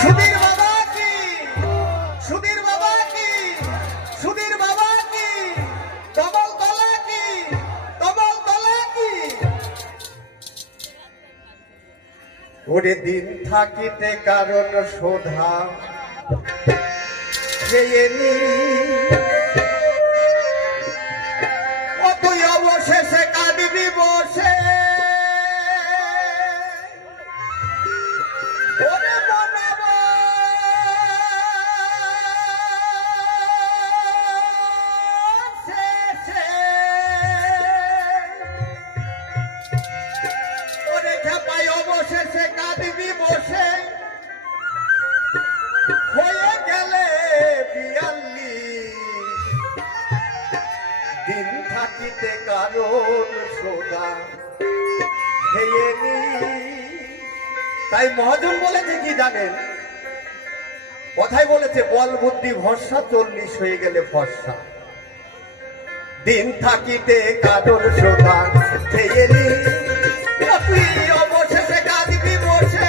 সুধীর বাবা কি, সুধীর বাবা কি, সুধীর বাবা কি, কমল তলা কি, কমল তলা কি। ওরে দিন থাকিতে কারণ শোধা চেয়েনি, তুই অবশেষে কাঁদবি বসে। ওরে মনাব শেষে, ওরে খেপাই অবশেষে কাঁদবি বসে। হয়ে গেলে 42 দিন থাকিতে কারণ সোদা খেয়েনি। তাই মহাজন বলেছে কি জানেন, কথাই বলেছে বল বুদ্ধি ভরসা 40 হয়ে গেলে ফর্সা। দিন থাকিতে কারণ সোদা খেয়েনি, তুই অবশেষে কাঁদবি বসে।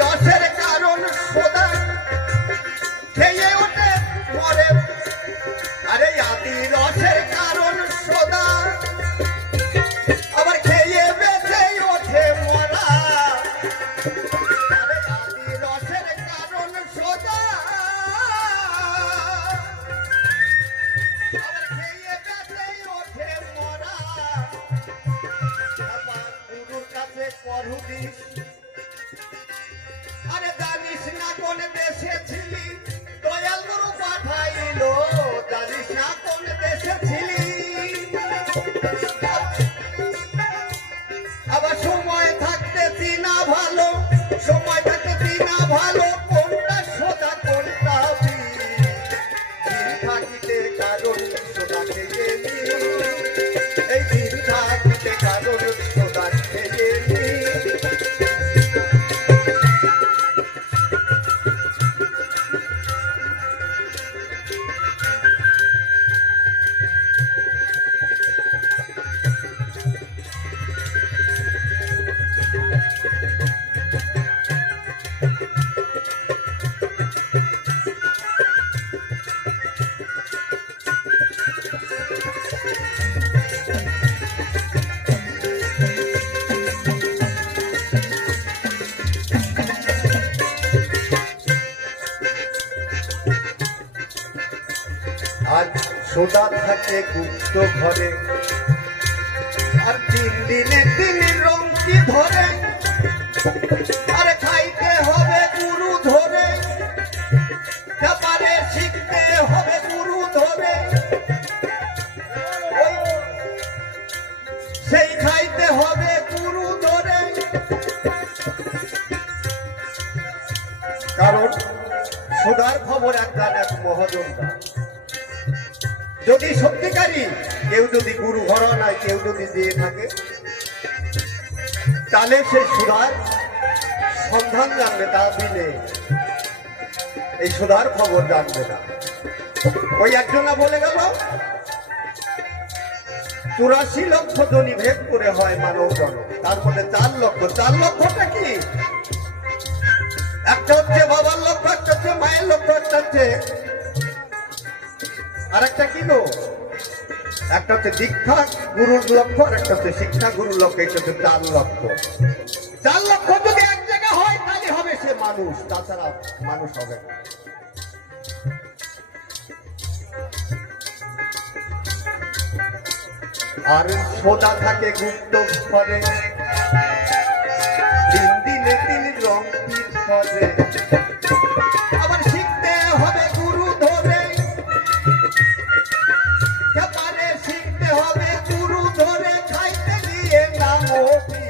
রসের কারণ সোদা খেয়ে ওঠে মরে। আরে আদি রসের কারণ সোদা আবার খেয়ে বেঁচে ওঠে মরা। আরে আদি রসের কারণ সোদা আবার খেয়ে বেঁচে ওঠে মরা। আবার গুরুর কাছে পরহুদিস, আরে জানিস না কোন দেশে ছিলি, দয়াল গুরু পাঠাইলো, জানিস না কোন দেশে ছিলি। আবার সময় থাকতে চিনা ভালো, সময় থাকতে চিনা ভালো, কোনটা সোদা কোনটা বিষ। দিন থাকিতে কারণ সোদা খেয়েনি, এই দিন থাকিতে কারণ সোদা খেয়েনি। আজ সোদা থাকে গুপ্ত ঘরে, আর 3 দিনে 3 রং কি ধরে। আরে খাইতে হবে গুরু ধরে, ব্যাপারে শিখতে হবে গুরু ধরে। সেই খাইতে হবে গুরু ধরে, কারণ সোদার খবর একজন এক মহাজনদা। যদি সত্যিকারী কেউ যদি গুরু ঘরানায় কেউ যদি দিয়ে থাকে, তাহলে সেই সুধার সন্ধান জানবে, তা দিলে এই সুধার খবর জানবে না। ওই একজনা বলে গেল 84 লক্ষ জনি ভেদ করে হয় মানব জন, তার মধ্যে 4 লক্ষ। 4 লক্ষটা কি? একটা হচ্ছে বাবার লক্ষ্য, একটা হচ্ছে মায়ের লক্ষ্য, একটা হচ্ছে আর একটা কি গো, একটা হচ্ছে দীক্ষা গুরুর লক্ষ্য, আর একটা হচ্ছে শিক্ষা গুরুর লক্ষ্য। এটা হচ্ছে 4 লক্ষ। 4 লক্ষ যদি এক জায়গায় হয় তাহলে হবে সে মানুষ, তাছাড়া মানুষ হবে না। আর সোদা থাকে গুপ্ত ঘরে, দিন দিনে তিন রং করে। আবার শিখতে হবে গুরু ধরে, এবারে শিখতে হবে গুরু ধরে, খাইতে গিয়ে না মতি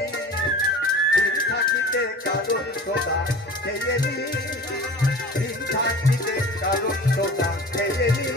দিন থাকিতে কারণ সোদা খেয়ে নি, দিন থাকিতে কারণ সোদা খেয়ে নি।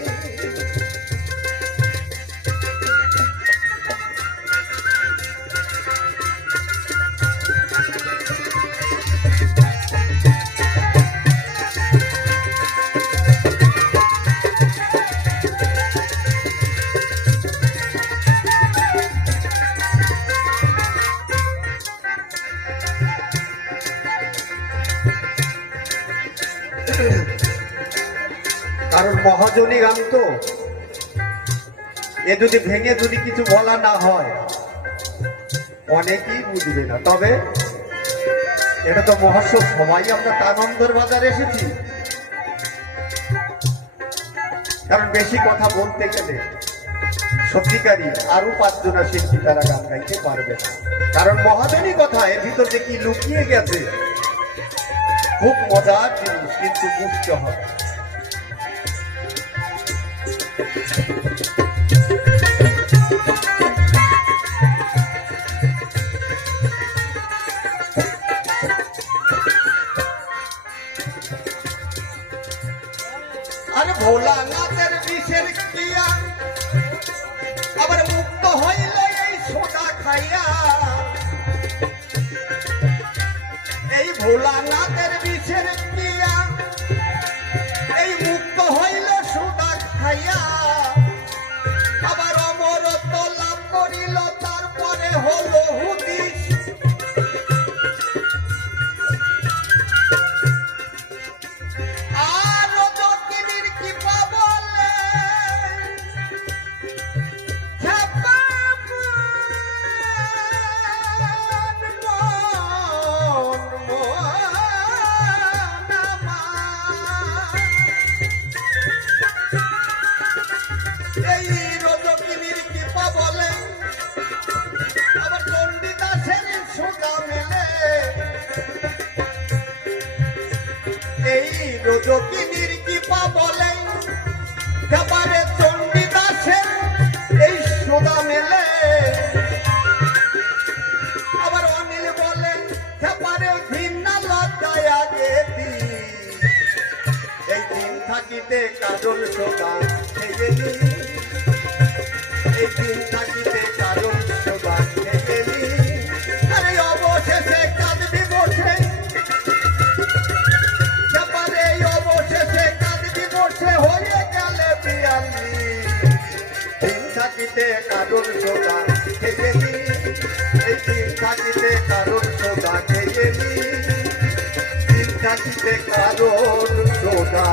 কারণ মহাজনী গান তো, এ যদি ভেঙে যদি কিছু বলা না হয় অনেকেই বুঝবে না। তবে এটা তো মহোৎসব, সবাই আমরা আনন্দের বাজারে এসেছি। কারণ বেশি কথা বলতে গেলে সত্যিকারই আরো 5 জন শিল্পী তারা গান গাইতে পারবে না। কারণ মহাজনী কথা এর ভিতর যে কি লুকিয়ে গেছে, খুব মজার জিনিস, কিন্তু বুঝতে হয়। আরে ভোলানাথের বিষের ক্রিয়া আবার মুক্ত হইল এই সোদা খাইয়া, এই ভোলানাথের বিষের ক্রিয়া এই মুক্ত হইল সোদা খাইয়া, আবার অমরত্ব লাভ করিল তারপরে হলো হুদিস। রজকিনীর কৃপা বলে, এবারে চণ্ডীদাসের এই সোদা মেলে। আবার অনিল বলে, এবারে ঘৃণা লজ্জায় আগে দিই, এই দিন থাকিতে কাজল সোদা খেয়ে নি, এই দিন থাকিতে কাজল সোদা খেয়ে নি। আরে অবশেষে কাঁদবি বসে, হয়ে গেলে পিয়ালি, দিন থাকিতে কারণ সোদা খেয়ে নি, এই দিন থাকিতে কারণ সোদা খেয়ে নি, দিন থাকিতে কারণ সোদা